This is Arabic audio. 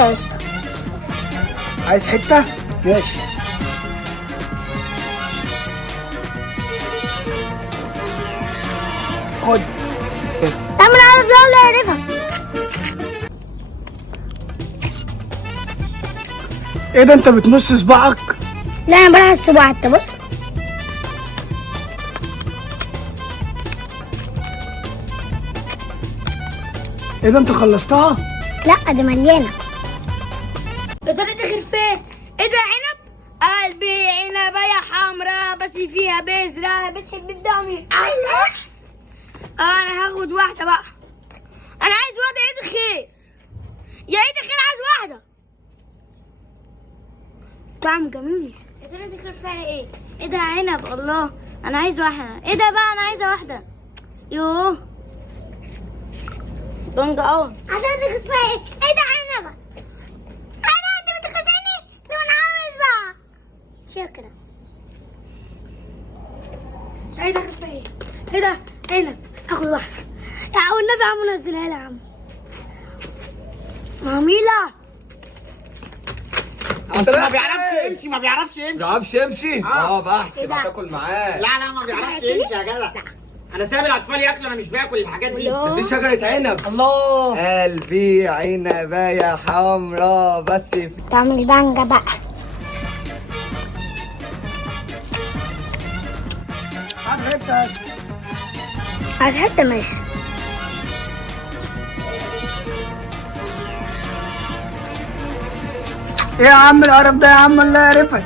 حته يا اسطى. عايز حته؟ ماشي. خد. تعمل عرض يلا يا رفعت. ايه ده انت بتنص صباعك؟ لا انا بلعب الصباع انت بص. ايه ده انت خلصتها؟ لا دي مليانه. يا ترى داخل فين؟ ايه ده عنب؟ قلبي عنبية حمراء بس فيها بذرة بتحب الدمي. انا هاخد واحدة بقى. انا عايز واحدة عيد الخير. يا عيد الخير عايز واحدة. طعم جميل. يا ترى داخل فيها ايه؟ ايه ده عنب الله. انا عايز واحدة. ايه ده بقى انا عايزة واحدة. يوه. دونج اون. عايزة داخل فيها ايه؟ ايه ده عنبة. انا انت بتخزني؟ ده انا عاوز بقى. شكرا. ايه داخل فيها ايه؟ ايه ده عنب. اخد واحدة. يا عم النبي عم نزلها لي يا عم. ماميلا. اصل ما بيعرفش يمشي ما بيعرفش يمشي بحسب كده. هتاكل معاه. لا ما بيعرفش يمشي يا جدع. انا سايب الاطفال ياكلوا انا مش باكل الحاجات دي. ده في شجرة عنب. الله، قلبي عنباية حمراء بس في تعمل بانجا بقى. هات حته يا اسطى. عايز حتة ماشي. ايه يا عم القرف ده يا عم الله يعرفك.